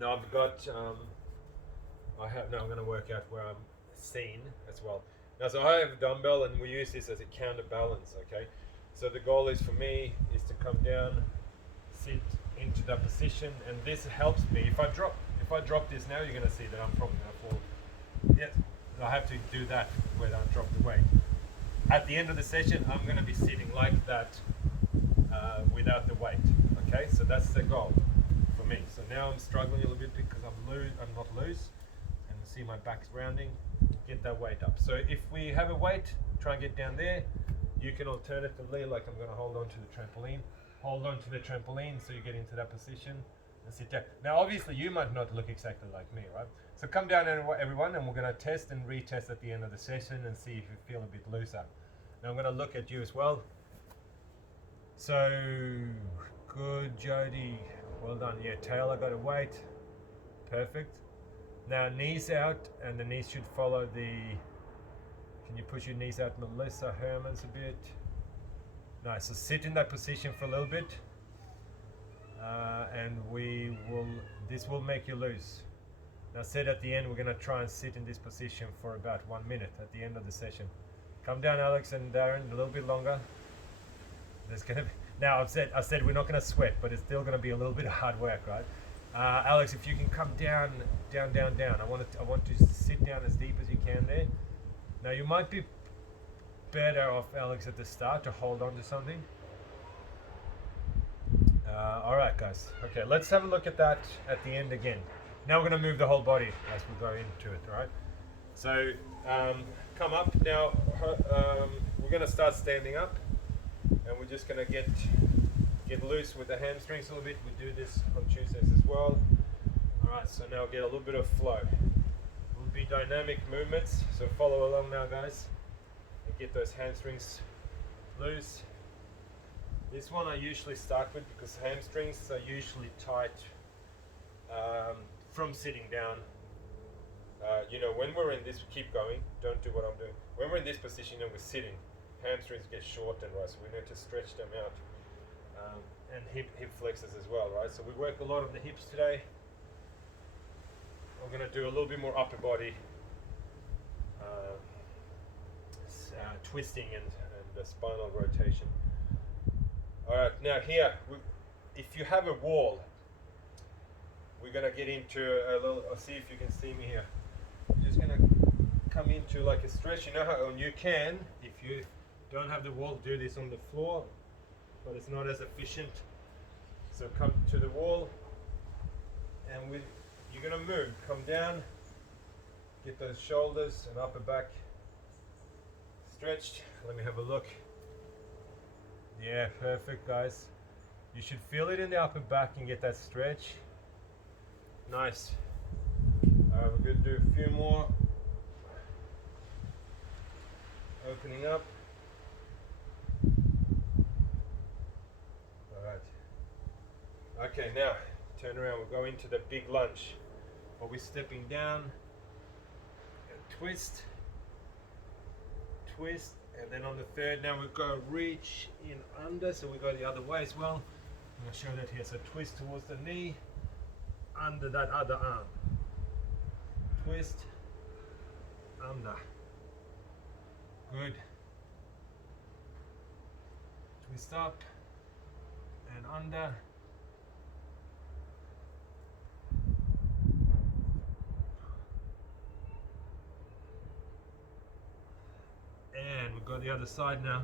Now I've got, I'm going to work out where I'm seen as well. Now, so I have a dumbbell and we use this as a counterbalance, okay? So the goal is for me is to come down, sit into that position, and this helps me. If I drop this now, you're going to see that I'm probably going to fall. Yes, I have to do that when I drop the weight. At the end of the session, I'm going to be sitting like that without the weight. Okay, so that's the goal for me. So now I'm struggling a little bit because I'm not loose, and see my back's rounding. Get that weight up. So if we have a weight, try and get down there. You can alternatively, like I'm going to hold on to the trampoline. Hold on to the trampoline so you get into that position and sit down. Now, obviously, you might not look exactly like me, right? So come down, everyone, and we're going to test and retest at the end of the session and see if you feel a bit looser. Now, I'm going to look at you as well. So, good, Jody. Well done. Yeah, Taylor got a weight. Perfect. Now, knees out, and the knees should follow the... Can you push your knees out, Melissa Hermans, a bit? Nice. So sit in that position for a little bit, and this will make you loose. Now, said at the end, we're going to try and sit in this position for about 1 minute at the end of the session. Come down, Alex and Darren, a little bit longer. There's going to be... Now, I said we're not going to sweat, but it's still going to be a little bit of hard work, right? Alex, if you can come down. I want to sit down as deep as you can there. Now, you might be better off, Alex, at the start to hold on to something. All right, guys. Okay, let's have a look at that at the end again. Now we're going to move the whole body as we go into it, all right? So come up. Now we're going to start standing up, and we're just going to get loose with the hamstrings a little bit. We do this on Tuesdays as well. All right, so now get a little bit of flow. Will be dynamic movements, so follow along now, guys, and get those hamstrings loose. This one I usually start with because hamstrings are usually tight from sitting down. When we're in this, keep going, don't do what I'm doing. When we're in this position and we're sitting, hamstrings get shortened, right? So we need to stretch them out, and hip flexors as well, right? So we work a lot of the hips today. I'm going to do a little bit more upper body twisting and spinal rotation. All right, now here, if you have a wall, we're going to get into a little, I'll see if you can see me here. I'm just going to come into like a stretch. You know how, and you can, if you don't have the wall, do this on the floor, but it's not as efficient. So come to the wall, and you're going to move, come down, get those shoulders and upper back stretched. Let me have a look. Yeah, perfect, guys. You should feel it in the upper back and get that stretch. Nice. We're going to do a few more. Opening up. All right. Okay, now turn around. We'll go into the big lunge. But we're stepping down. Twist. Twist. And then on the third, now we've got to reach in under, so we go the other way as well. I'm going to show that here. So twist towards the knee, under that other arm. Twist, under. Good. Twist up and under. And we've got the other side now.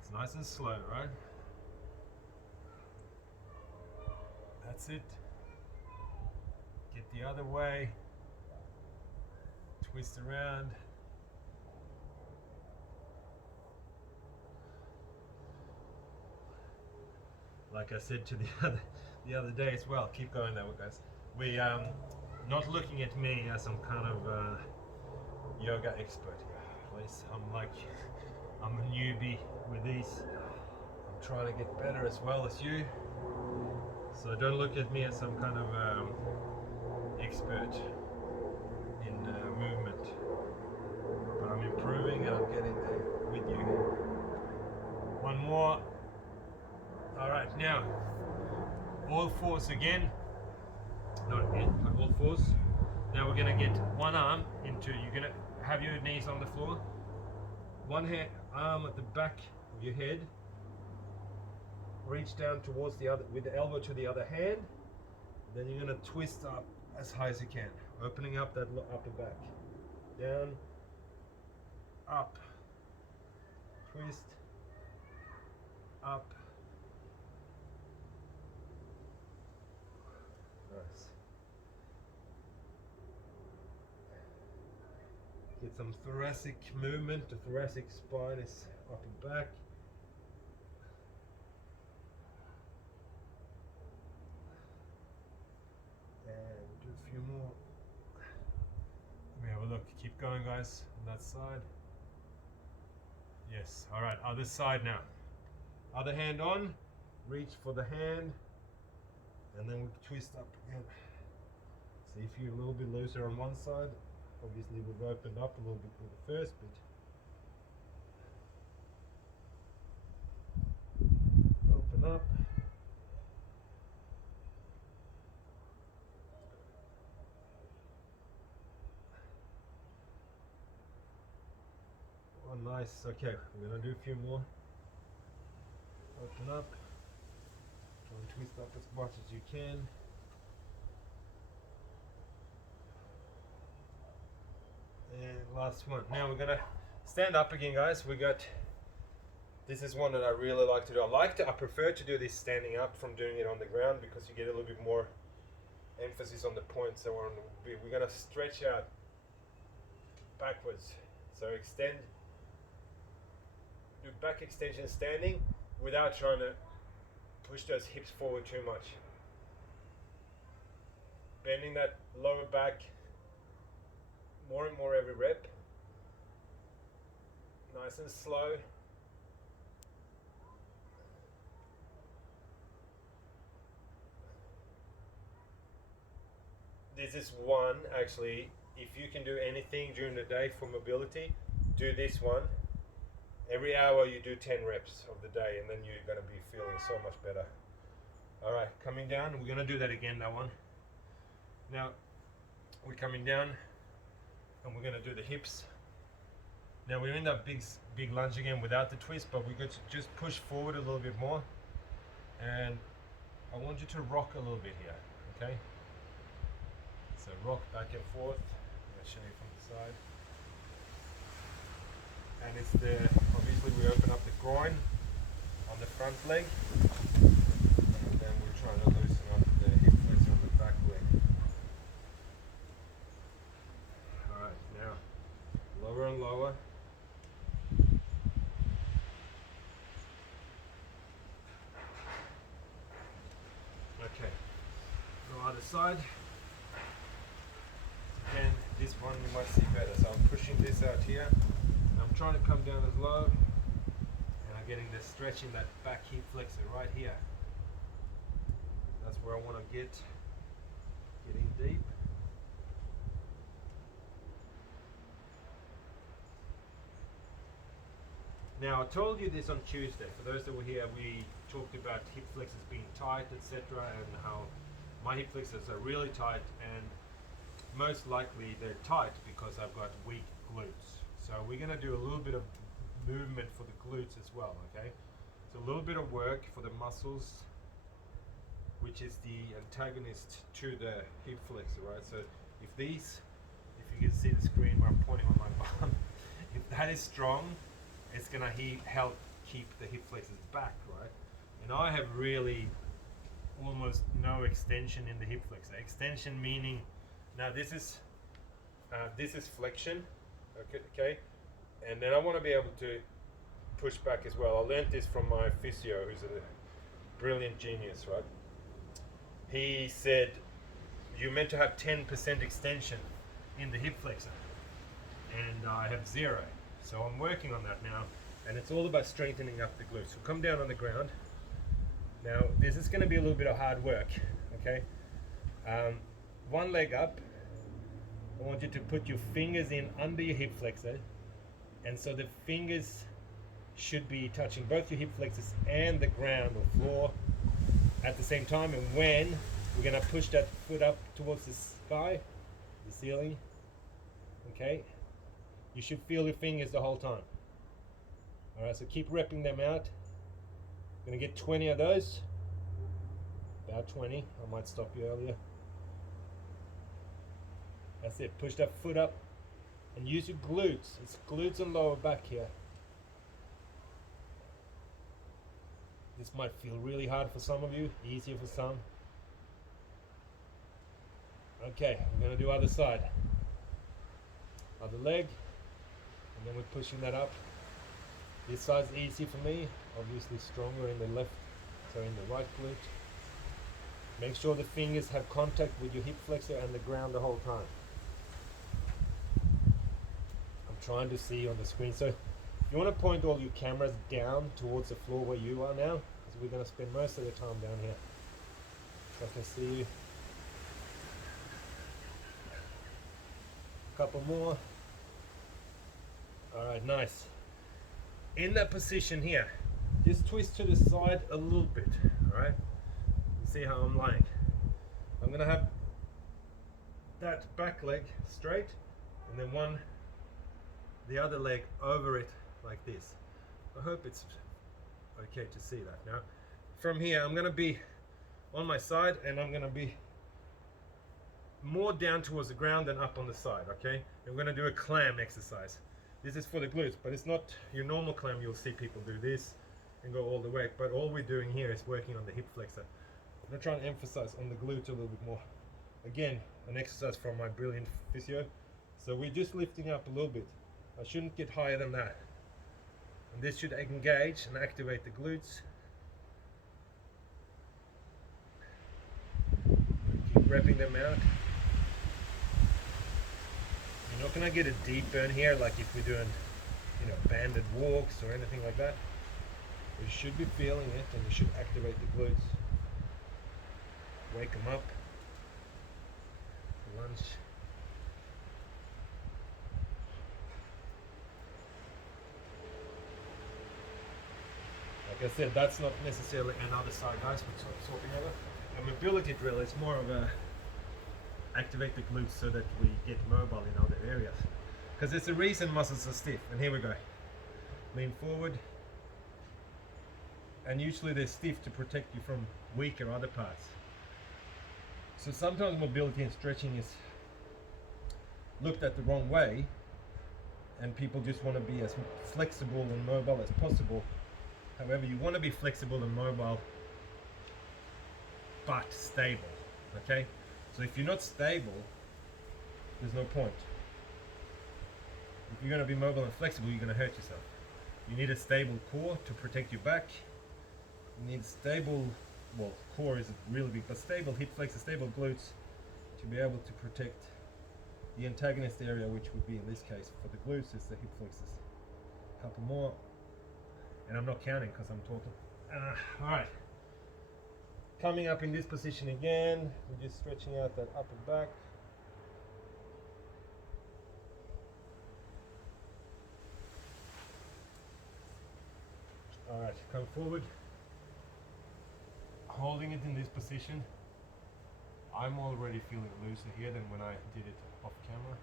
It's nice and slow, right? That's it. Get the other way. Twist around. Like I said to the other day as well, keep going that way, guys. We not looking at me as some kind of yoga expert here. Please, I'm a newbie with these. I'm trying to get better as well as you. So don't look at me as some kind of expert in movement. But I'm improving and I'm getting there with you. One more. All right, now all fours again. force. Now we're gonna get one arm into, you're gonna have your knees on the floor, one hand, arm at the back of your head, reach down towards the other, with the elbow to the other hand, then you're gonna twist up as high as you can, opening up that upper back, down, up, twist, up, nice. Get some thoracic movement. The thoracic spine is up and back. And do a few more. Let me have a look. Keep going, guys, on that side. Yes, all right, other side now. Other hand on, reach for the hand, and then we twist up again. See if you're a little bit looser on one side. Obviously we've opened up a little bit with the first bit. Open up. Oh nice, okay, we're gonna do a few more. Open up. Try and twist up as much as you can. And last one. Now we're gonna stand up again, guys. This is one that I really like to do. I prefer to do this standing up from doing it on the ground because you get a little bit more emphasis on the point. So we're gonna stretch out backwards. So extend, do back extension standing without trying to push those hips forward too much. Bending that lower back more and more every rep. Nice and slow. This is one, actually, if you can do anything during the day for mobility, do this one. Every hour you do 10 reps of the day, and then you're gonna be feeling so much better. All right, coming down, we're gonna do that again, that one. Now, we're coming down, and we're gonna do the hips. Now we're in that big lunge again without the twist, but we're going to just push forward a little bit more. And I want you to rock a little bit here, okay? So rock back and forth. I'm gonna show you from the side. And it's obviously we open up the groin on the front leg. And then we're trying to loosen up the hip flexor on the back leg. Lower and lower. Okay. The other side. Again, this one you might see better. So I'm pushing this out here. I'm trying to come down as low. And I'm getting the stretching that back hip flexor right here. That's where I want to get. Getting deep. Now I told you this on Tuesday. For those that were here, we talked about hip flexors being tight, etc., and how my hip flexors are really tight, and most likely they're tight because I've got weak glutes. So we're going to do a little bit of movement for the glutes as well, okay? So a little bit of work for the muscles, which is the antagonist to the hip flexor, right? So if you can see the screen where I'm pointing on my bum, if that is strong, it's gonna help keep the hip flexors back, right? And I have really almost no extension in the hip flexor. Extension meaning, now this is flexion, okay? And then I want to be able to push back as well. I learned this from my physio, who's a brilliant genius, right? He said you're meant to have 10% extension in the hip flexor, and I have 0. So I'm working on that now, and it's all about strengthening up the glutes. So come down on the ground. Now this is going to be a little bit of hard work, okay? One leg up. I want you to put your fingers in under your hip flexor, and so the fingers should be touching both your hip flexors and the ground or floor at the same time. And when We're gonna push that foot up towards the sky, the ceiling. Okay, you should feel your fingers the whole time. All right, so keep repping them out. I'm gonna get 20 of those, about 20. I might stop you earlier. That's it. Push that foot up and use your glutes. It's glutes and lower back here. This might feel really hard for some of you, easier for some. Okay, we're going to do other side. Other leg, and then we're pushing that up. This side's easy for me, obviously stronger in the left, so in the right glute. Make sure the fingers have contact with your hip flexor and the ground the whole time. I'm trying to see on the screen, so you want to point all your cameras down towards the floor where you are now, because we're going to spend most of the time down here. So I can see you. A couple more. Alright, nice. In that position here, just twist to the side a little bit. Alright? You see how I'm lying. I'm going to have that back leg straight, and then the other leg over it like this. I hope it's okay to see that. Now from here I'm going to be on my side, and I'm going to be more down towards the ground than up on the side. Okay, and we're going to do a clam exercise. This is for the glutes, but it's not your normal clam. You'll see people do this and go all the way, but all we're doing here is working on the hip flexor. I'm going to try and emphasize on the glutes a little bit more. Again, an exercise from my brilliant physio. So we're just lifting up a little bit. I shouldn't get higher than that. And this should engage and activate the glutes. Keep repping them out. You're not going to get a deep burn here like if we're doing, banded walks or anything like that. You should be feeling it, and you should activate the glutes. Wake them up. Lunge. Like I said, that's not necessarily another side, guys, we're sorting over. A mobility drill is more of a activate the glutes so that we get mobile in other areas. Because there's a reason muscles are stiff. And here we go. Lean forward. And usually they're stiff to protect you from weaker other parts. So sometimes mobility and stretching is looked at the wrong way, and people just want to be as flexible and mobile as possible. However, you want to be flexible and mobile, but stable. Okay? So if you're not stable, there's no point. If you're going to be mobile and flexible, you're going to hurt yourself. You need a stable core to protect your back. You need stable, core is really big, but stable hip flexor, stable glutes to be able to protect the antagonist area, which would be in this case for the glutes is the hip flexors. A couple more, and I'm not counting because I'm talking. Alright. Coming up in this position again, we're just stretching out that upper back. Alright, come forward. Holding it in this position. I'm already feeling looser here than when I did it off camera.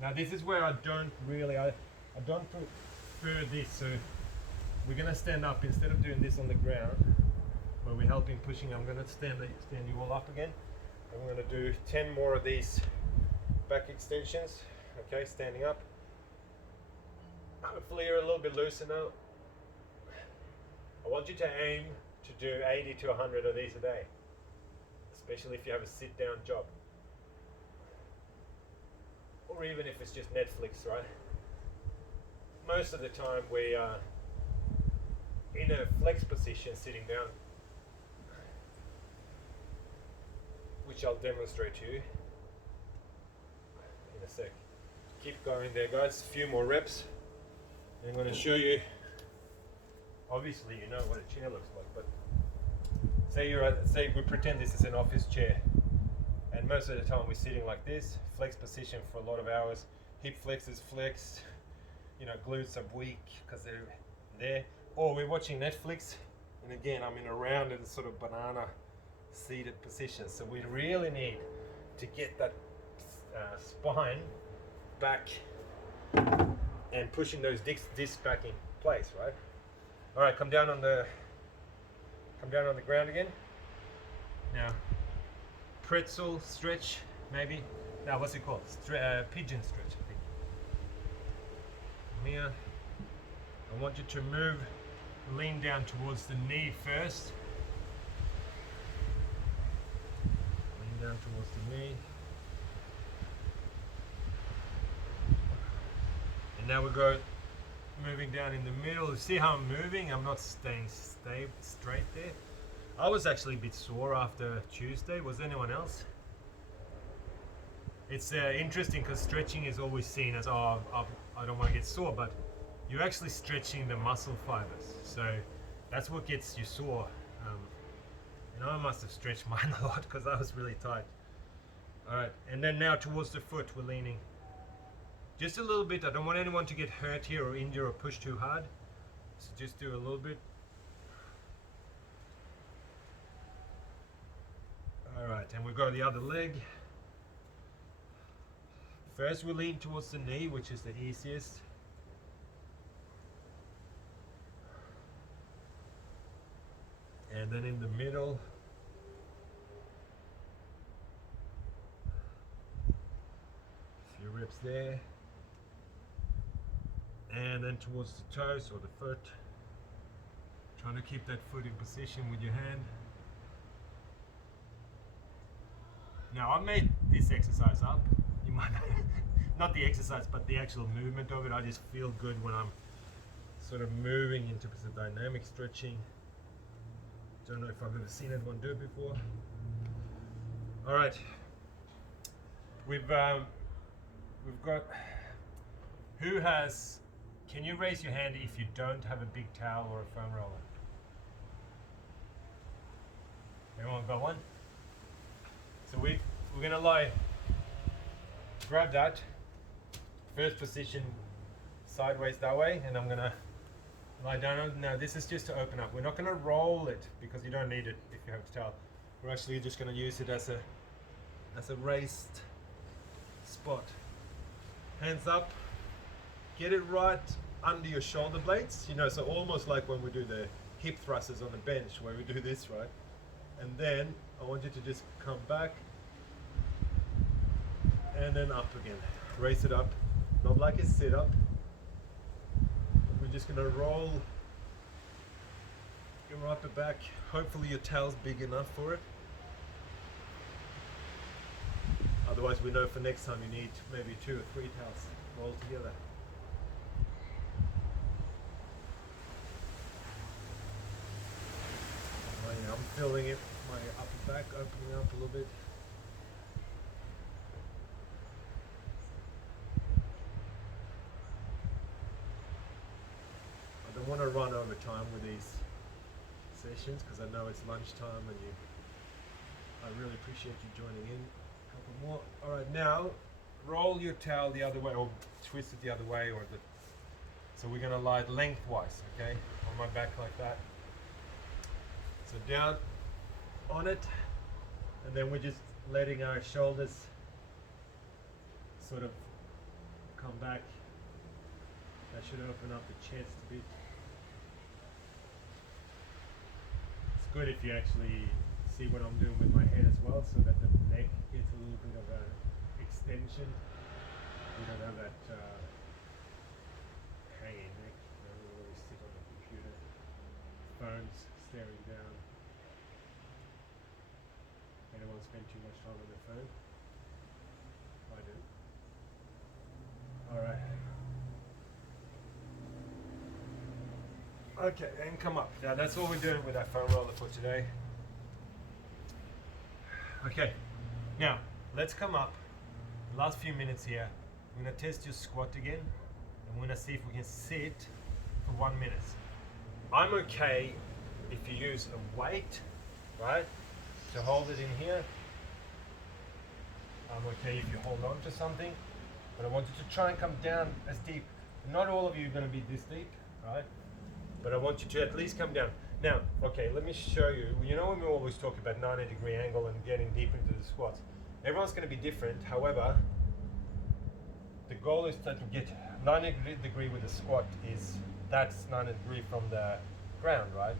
Now this is where I don't prefer this, so we're going to stand up instead of doing this on the ground where we're helping pushing. I'm going to stand you all up again, and we're going to do 10 more of these back extensions. Okay, standing up. Hopefully you're a little bit looser now. I want you to aim to do 80 to 100 of these a day, especially if you have a sit down job, or even if it's just Netflix, right? Most of the time we are in a flex position sitting down, which I'll demonstrate to you in a sec. Keep going there, guys. A few more reps. I'm going to show you. Obviously you know what a chair looks like, but say we pretend this is an office chair, and most of the time we're sitting like this, flex position for a lot of hours, hip flexors flexed, glutes are weak because they're there, or we're watching Netflix And again, I'm in a rounded sort of banana seated position. So we really need to get that spine back and pushing those discs back in place, right? All right, come down on the ground again. Now, pretzel stretch, maybe. Now, what's it called? Pigeon stretch, I think. Come here. I want you to lean down towards the knee first. Lean down towards the knee. And now we go moving down in the middle. See how I'm moving? I'm not staying straight there. I was actually a bit sore after Tuesday. Was anyone else? It's interesting because stretching is always seen as, oh, I don't want to get sore, but you're actually stretching the muscle fibers. So that's what gets you sore. And I must have stretched mine a lot because I was really tight. All right, and then now towards the foot, we're leaning. Just a little bit. I don't want anyone to get hurt here or injure or push too hard. So just do a little bit. All right, and we go the other leg. First we lean towards the knee, which is the easiest. And then in the middle. A few reps there. And then towards the toes or the foot. Trying to keep that foot in position with your hand. Now I made this exercise up. You might not the exercise, but the actual movement of it. I just feel good when I'm sort of moving into the dynamic stretching. Don't know if I've ever seen anyone do it before. All right, we've got. Who has? Can you raise your hand if you don't have a big towel or a foam roller? Everyone got one? So we're gonna lie. Grab that. First position sideways that way, and I'm gonna lie down. Now this is just to open up. We're not gonna roll it because you don't need it if you have a towel. We're actually just gonna use it as a raised spot. Hands up. Get it right under your shoulder blades. You know, so almost like when we do the hip thrusters on the bench, where we do this, right? And then I want you to just come back and then up again. Raise it up, not like a sit-up. We're just gonna roll your upper back. Hopefully your towel's big enough for it. Otherwise we know for next time you need maybe 2 or 3 towels rolled together. I'm feeling it, my upper back opening up a little bit. I don't want to run over time with these sessions because I know it's lunchtime and I really appreciate you joining in. A couple more. All right, now roll your towel the other way or twist it the other way, so we're going to lie lengthwise, okay, on my back like that. So down on it, and then we're just letting our shoulders sort of come back. That should open up the chest a bit. It's good if you actually see what I'm doing with my head as well, so that the neck gets a little bit of an extension. We don't have that hanging neck. You know, we always sit on the computer, phones staring down. Anyone spend too much time on their phone? I do. Alright. Okay, and come up. Now that's all we're doing with our foam roller for today. Okay, now let's come up. Last few minutes here. I'm going to test your squat again. And we're going to see if we can sit for 1 minute. I'm okay if you use a weight, right, to hold it in here. I'm okay if you hold on to something, but I want you to try and come down as deep. Not all of you are going to be this deep, right? But I want you to at least come down. Now, okay, let me show you. You know when we always talk about 90-degree angle and getting deep into the squats? Everyone's going to be different. However, the goal is to get 90 degree with the squat is that's 90 degree from the ground, right?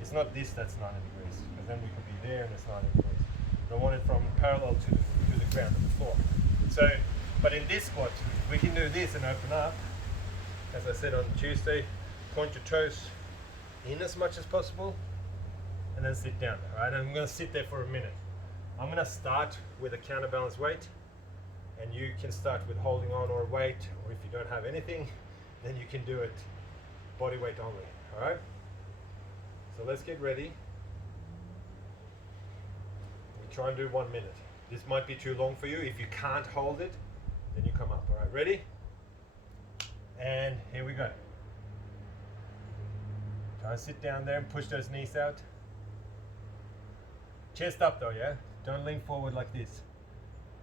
It's not this that's 90 degrees, because then we could be there and it's 90 degrees. I want it from parallel to the ground, to the floor. So, but in this squat, we can do this and open up. As I said on Tuesday, point your toes in as much as possible, and then sit down. All right, I'm going to sit there for a minute. I'm going to start with a counterbalance weight, and you can start with holding on or a weight, or if you don't have anything, then you can do it body weight only. All right. So let's get ready. We try and do 1 minute. This might be too long for you. If you can't hold it, then you come up. All right, ready? And here we go. Try and sit down there and push those knees out. Chest up though, yeah? Don't lean forward like this.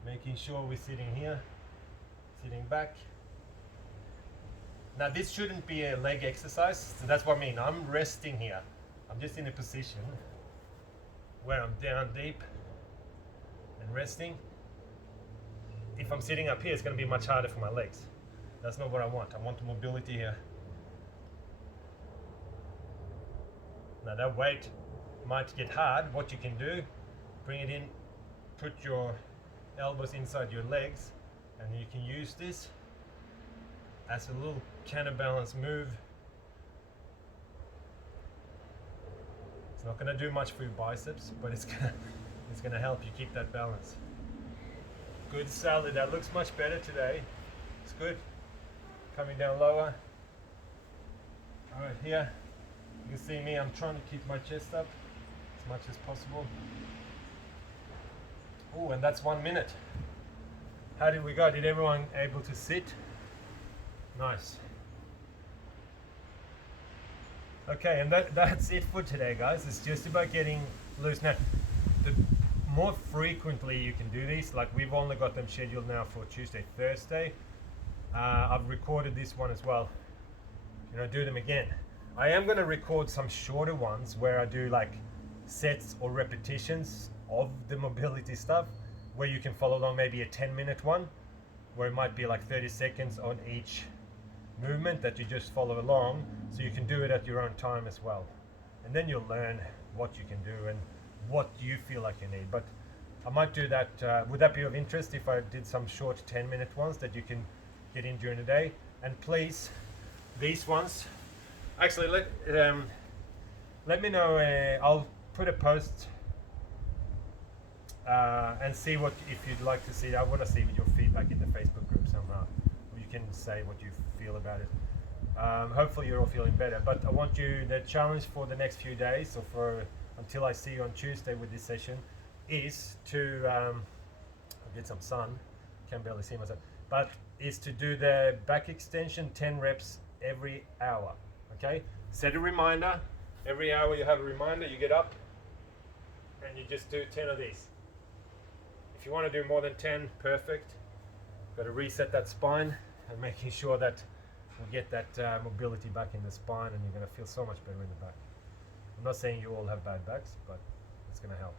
Making sure we're sitting here, sitting back. Now this shouldn't be a leg exercise, so that's what I mean. I'm resting here. I'm just in a position where I'm down deep and resting. If I'm sitting up here, it's going to be much harder for my legs. That's not what I want. I want the mobility here. Now that weight might get hard. What you can do, bring it in, put your elbows inside your legs, and you can use this as a little counterbalance move. It's not going to do much for your biceps, but it's gonna help you keep that balance. Good, solid. That looks much better today. It's good. Coming down lower. All right, here you can see me. I'm trying to keep my chest up as much as possible. Oh, and that's 1 minute. How did we go? Did everyone able to sit? Nice. Okay, and that's it for today, guys. It's just about getting loose. Now, the more frequently you can do these, like we've only got them scheduled now for Tuesday, Thursday. I've recorded this one as well. You know, do them again. I am going to record some shorter ones where I do like sets or repetitions of the mobility stuff, where you can follow along, maybe a 10-minute one, where it might be like 30 seconds on each movement that you just follow along, so you can do it at your own time as well. And then you'll learn what you can do and what you feel like you need. But I might do that. Would that be of interest if I did some short 10-minute ones that you can get in during the day? And please, these ones, actually let me know. I'll put a post and see what, if you'd like to see. I want to see your feedback in the Facebook group somehow. You can say what you feel about it. Hopefully you're all feeling better, but I want you, the challenge for the next few days, or for until I see you on Tuesday with this session, is to get some sun. Can barely see myself, but is to do the back extension 10 reps every hour. Okay, set a reminder. Every hour you have a reminder, you get up and you just do 10 of these. If you want to do more than 10, perfect. Got to reset that spine and making sure that we get that mobility back in the spine, and you're going to feel so much better in the back. I'm not saying you all have bad backs, but it's going to help.